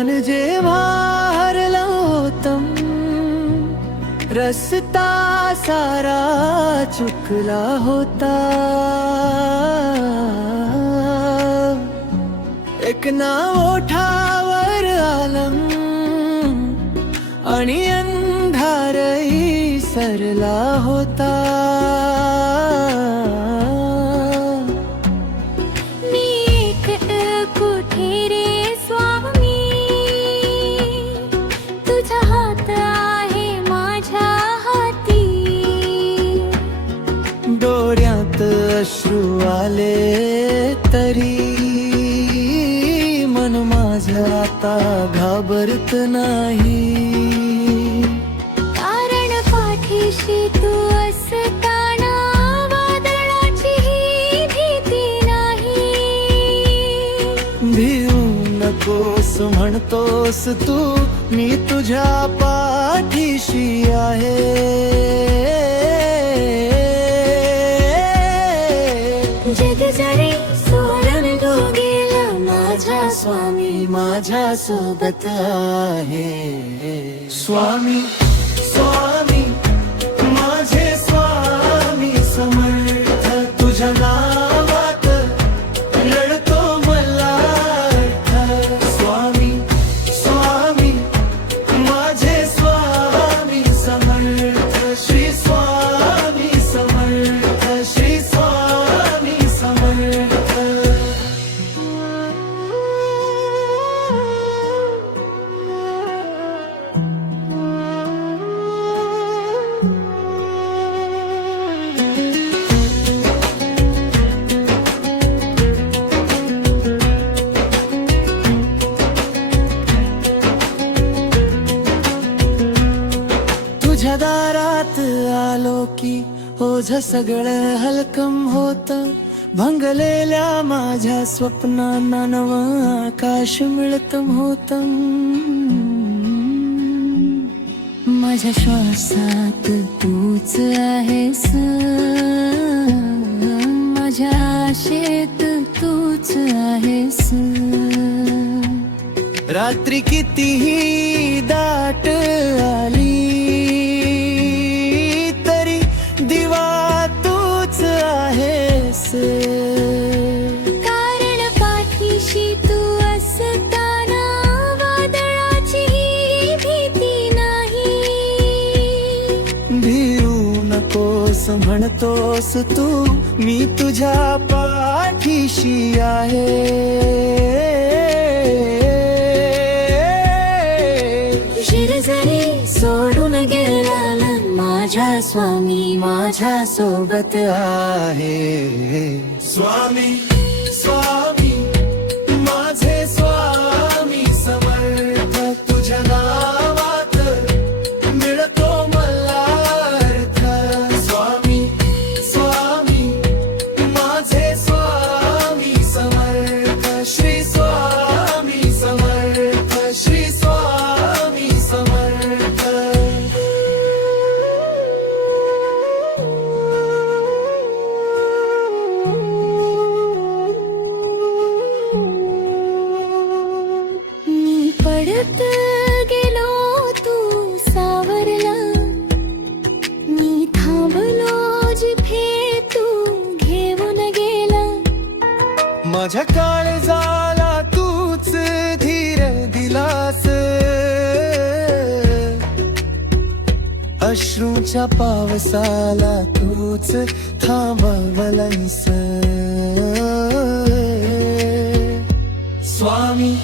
मन जेव्हा हरलं होतं, रस्ता सारा चुकला होता. एक नाव ओठावर आलं आणि अंधारही सरला होता. डोळ्यात अश्रू आले तरी मन माझं आता घाबरत नाही. कारण पाठीशी तू असताना वादळाची भीती नाही. भिवू नकोस म्हणतोस तू, मी तुझ्या पाठीशी आहे. जग जरी सोडून तू गेला, माझा स्वामी माझ्या सोबत आहे. स्वामी स्वामी माझे स्वामी समर्थ, तुझ्या नावात लढतो मला अर्थ. स्वामी स्वामी माझे स्वामी समर्थ, श्री स्वामी समर्थ, श्री स्वामी समर्थ. तुझ्या दारात आलो की ओझ सगळं हलकम होत. भंगलेल्या माझ्या स्वप्नांना नवं आकाश मिळतं होतं. माझ्या श्वासात तूच आहेस, माझ्या आशेत तूच आहेस. रात्री कितीही दाट आली तरी दिवा तूच आहेस. कारण पाठीशी तू असताना वादळाची भीती नाही. भिवू नकोस म्हणतोस तू, मी तुझ्या पाठीशी आहे. जरी सोडून गेला, माझ्या स्वामी माझ्या सोबत आहे. स्वामी स्वामी माझे स्वामी समर्थ, तुझ्या नावात मिळतो मला अर्थ. स्वामी स्वामी माझे स्वामी समर्थ, श्री स्वामी समर्थ, श्री स्वामी समर्थ. पडत गेलो तू सावरला, मी थांबलो जिथे तू घेऊन गेला. माझ्या काळजाला तूच धीर दिलास, अश्रूच्या पावसाला तूच थांबवलंस. स्वामी